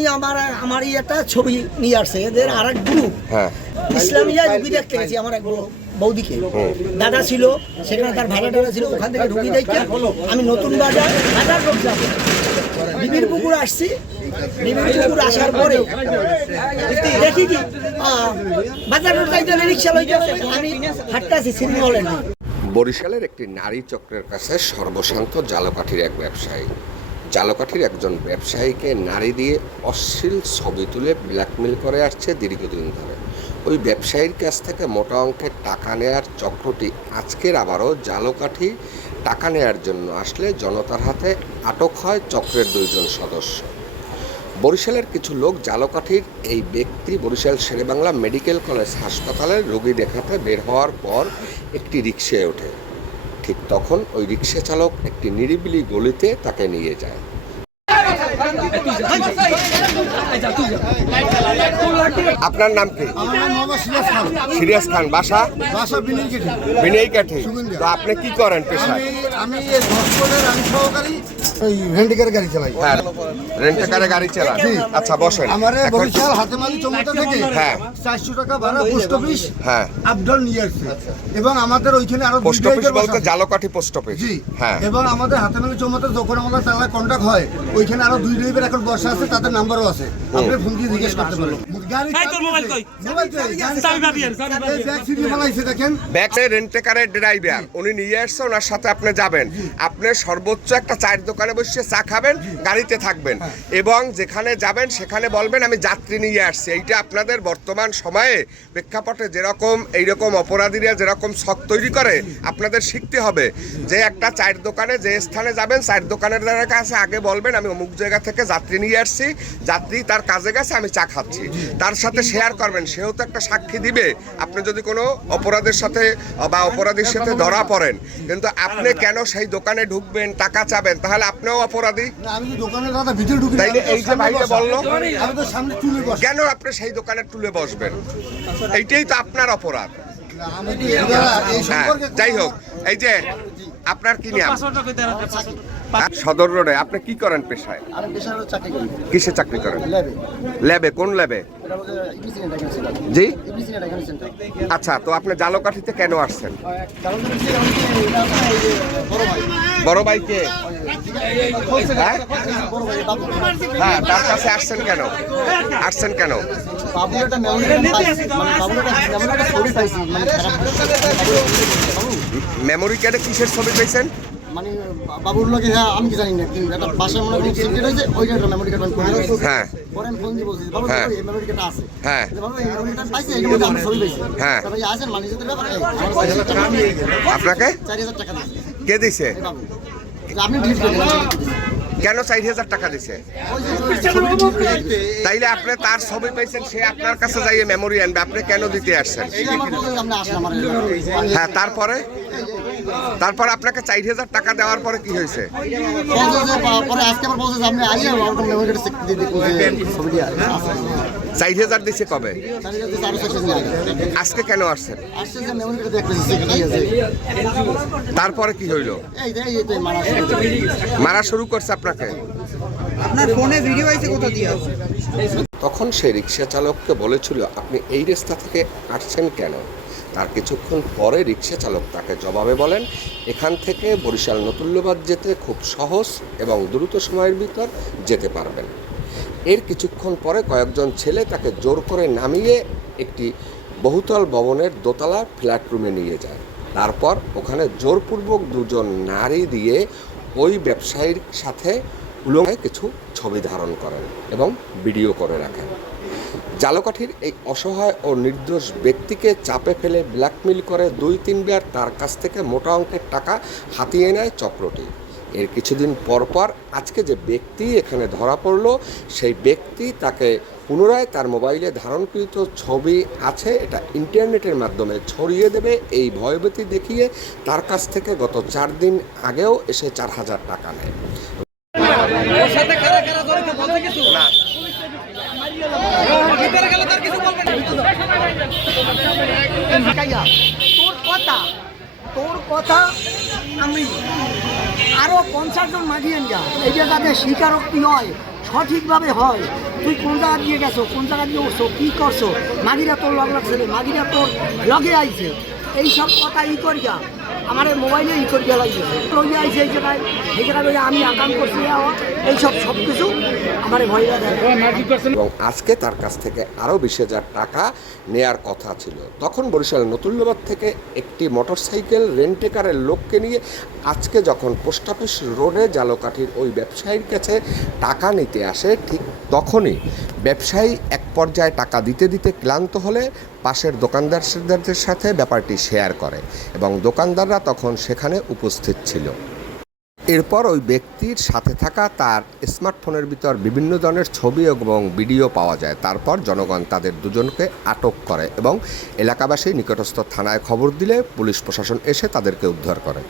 আমি আমার একটা ছবি নিয়ে আসছে এদের আর এক গ্রুপ ইসলামিয়া রুগী দেখতে গেছি আমার এক বৌদিকে দাদা ছিল সেখানে তার ভাড়া টাড়া ছিল ওখান থেকে রুগী দেখতে আমি নতুন বাজার হাজার লোক যাবো নিবিড় পুকুর আসছি নিবিড় পুকুর আসার পরে দেখি কি বাজার রিক্সা লইতে আমি হাঁটতেছি সিনেমা হলে না। বরিশালের একটি নারী চক্রের কাছে সর্বশান্ত জালকাঠির এক ব্যবসায়ী জালকাঠির একজন ব্যবসায়ীকে নারী দিয়ে অশ্লীল ছবি তুলে ব্ল্যাকমেল করে আসছে দীর্ঘদিন ধরে। ওই ব্যবসায়ীর কাছ থেকে মোটা অঙ্কের টাকা নেয়ার চক্রটি আজকের আবারও জালকাঠি টাকা নেয়ার জন্য আসলে জনতার হাতে আটক হয় চক্রের 2 জন সদস্য। বরিশালের কিছু লোক জালকাঠির এই ব্যক্তি বরিশাল শেরেবাংলা মেডিকেল কলেজ হাসপাতালে রোগী দেখাতে বের হওয়ার পর একটি রিকশায় ওঠে। ঠিক তখন ওই রিকশা চালক একটি নিরিবিলি গলিতে তাকে নিয়ে যায়। আপনার নাম কি? সিরিয়াস খান। বাসা বিনয়কাঠি। তো আপনি কি করেন পেশায়? আমি সহকারী রেন্টাকারে গাড়ি চালাই। হ্যাঁ, রেন্টাকারে গাড়ি চালান। আচ্ছা বসেন। আমার বরিশাল হাতেমালি চৌমাথা থেকে 400 টাকা ভাড়া পোস্ট অফিস আপ ডাউন নিয়ে আসছে এবং আমাদের ওইখানে আরো পোস্ট অফিস বলতে জালকাঠি পোস্ট অফিস। হ্যাঁ, এবং আমাদের হাতেমালি চৌমাথা যখন আমাদের তারা কন্টাক্ট হয় ওইখানে আরো 2 ড্রাইভার এখন বসা আছে, তাদের নাম্বারও আছে, আপনি ফোন দিয়ে জিজ্ঞেস করতে পারেন। গাড়ি মোবাইল কই চাবি ভাবিয়েন ব্যাগ সিটি বানাইছে দেখেন। ব্যাগে রেন্টাকারের ড্রাইভার উনি নিয়ে আসছে, ওনার সাথে আপনি যাবেন। আপনি সর্বোচ্চ একটা চায়ের দোকানে বসে চা খাবেন, গাড়িতে থাকবেন এবং যেখানে যাবেন সেখানে বলবেন আমি যাত্রী নিয়ে আসছি। এইটা আপনাদের বর্তমান সময়ে প্রেক্ষাপটে যেরকম এইরকম অপরাধীরা যেরকম ছক তৈরি করে আপনাদের শিখতে হবে যে একটা চায়ের দোকানে যে স্থানে যাবেন চায়ের দোকানের কাছে আগে বলবেন আমি অমুক জায়গা থেকে যাত্রী নিয়ে আসছি, যাত্রী তার কাজে গেছে, আমি চা খাচ্ছি। তার সাথে শেয়ার করবেন, সেও তো একটা সাক্ষী দিবে আপনি যদি কোনো অপরাধের সাথে বা অপরাধীর সাথে ধরা পড়েন। কিন্তু আপনি কেন সেই দোকানে ঢুকবেন, টাকা চাবেন? তাহলে আপনিও অপরাধী। তাইলে এই যে ভাইকে বললো কেন আপনি সেই দোকানে তুলে বসবেন, এইটাই তো আপনার অপরাধ। যাই হোক, এই যে আপনার কি নাম? সদর রোডে। আপনি কি করেন পেশায়? কিসে চাকরি করেন? ল্যাবে। কোন ল্যাবে? জি। আচ্ছা, তো আপনি জালকাঠিতে কেন আসছেন? বড় ভাইকে হ্যাঁ, তার কাছে আসছেন কেন? মেমোরি কার্ডে কিসের ছবি পাইছেন? মানে বাবুর লোকে আমি কি জানি না, কিন্তু একটা বাসায় মনে হয় সিক্রেট হয়েছে, ওইটা একটা মেমোরি কার্ড করে দিয়েছে। হ্যাঁ, পরে আমি ফোন দিয়ে বলছি বাবু এই মেমোরি কার্ডটা আছে। হ্যাঁ, বাবু এই মেমোরি কার্ড পাইছে, এর মধ্যে আমরা ছবি পাইছি। হ্যাঁ, তবে আসেন ম্যানেজারের ব্যাপারে আপনাকে 4000 টাকা দিয়েছে। কে দিছে? বাবু আপনি ডিলিট করে দেন। কেন 4000 টাকা দিছে? তাইলে আপনি তার ছবি পাইছেন, সে আপনার কাছে যাইয়ে মেমোরি আনবে, আপনি কেন দিতে আসছেন? হ্যাঁ, তারপরে আপনাকে 4000 টাকা দেওয়ার পরে কি হয়েছে? 4000 দিছে কবে? আজকে কেন আসছেন? তারপরে কি হইল? মারা শুরু করছে আপনাকে? আপনার ফোনে ভিডিও আইছে কোথা দিয়ে? তখন সে রিক্সা চালককে বলেছিল আপনি এই রাস্তা থেকে আসছেন কেন? তার কিছুক্ষণ পরে রিক্সা চালক তাকে জবাবে বলেন এখান থেকে বরিশাল নতুল্যবাদ যেতে খুব সহজ এবং দ্রুত সময়ের ভিতর যেতে পারবেন। এর কিছুক্ষণ পরে কয়েকজন ছেলে তাকে জোর করে নামিয়ে একটি বহুতল ভবনের দোতলা ফ্ল্যাট রুমে নিয়ে যায়। তারপর ওখানে জোরপূর্বক 2 জন নারী দিয়ে ওই ব্যবসায়ীর সাথে উলঙ্গে কিছু ছবি ধারণ করেন এবং ভিডিও করে রাখেন। জালকাঠির এই অসহায় ও নির্দোষ ব্যক্তিকে চাপে ফেলে ব্ল্যাকমেল করে 2-3 বার তার কাছ থেকে মোটা অঙ্কের টাকা হাতিয়ে নেয় চক্রটি। এর কিছুদিন পর আজকে যে ব্যক্তি এখানে ধরা পড়ল, সেই ব্যক্তি তাকে পুনরায় তার মোবাইলে ধারণকৃত ছবি আছে এটা ইন্টারনেটের মাধ্যমে ছড়িয়ে দেবে এই ভয়ভীতি দেখিয়ে তার কাছ থেকে গত 4 দিন আগেও এসে 4000 টাকা নেয়। তোর কথা আমি আরো 50 জন মাগিয়ে যা, এইটা যাতে স্বীকারোক্তি হয়, সঠিকভাবে হয়, তুই কোন জায়গা দিয়ে গেছো, কোন জায়গা দিয়ে উঠছো, কী করছো, মাগিরা তোর লগ লাগছে, মাগিরা তোর লগে আইছে, এইসব কথা করিয়া আমার মোবাইলে করিয়া লাগছে, লগে আইছে এই জায়গায় লইয়া আমি আকাম করছি, এইসব সব কিছু আমার ভয়রা দেয়। এবং আজকে তার কাছ থেকে আরও 20,000 টাকা নেয়ার কথা ছিল। তখন বরিশাল নতুল্লাবাদ থেকে একটি মোটরসাইকেল রেন্টেকারের লোককে নিয়ে আজকে যখন পোস্ট অফিস রোডে জালকাঠির ওই ব্যবসায়ীর কাছে টাকা নিতে আসে, ঠিক তখনই ব্যবসায়ী এক পর্যায়ে টাকা দিতে দিতে ক্লান্ত হলে পাশের দোকানদারদের সাথে ব্যাপারটি শেয়ার করে এবং দোকানদাররা তখন সেখানে উপস্থিত ছিল। এরপর ওই ব্যক্তির সাথে থাকা তার স্মার্টফোনের ভিতর বিভিন্ন ধরনের ছবি এবং ভিডিও পাওয়া যায়। তারপর জনগণ তাদের দুজনকে আটক করে এবং এলাকাবাসী নিকটস্থ থানায় খবর দিলে পুলিশ প্রশাসন এসে তাদেরকে উদ্ধার করে।